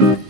thank mm -hmm. you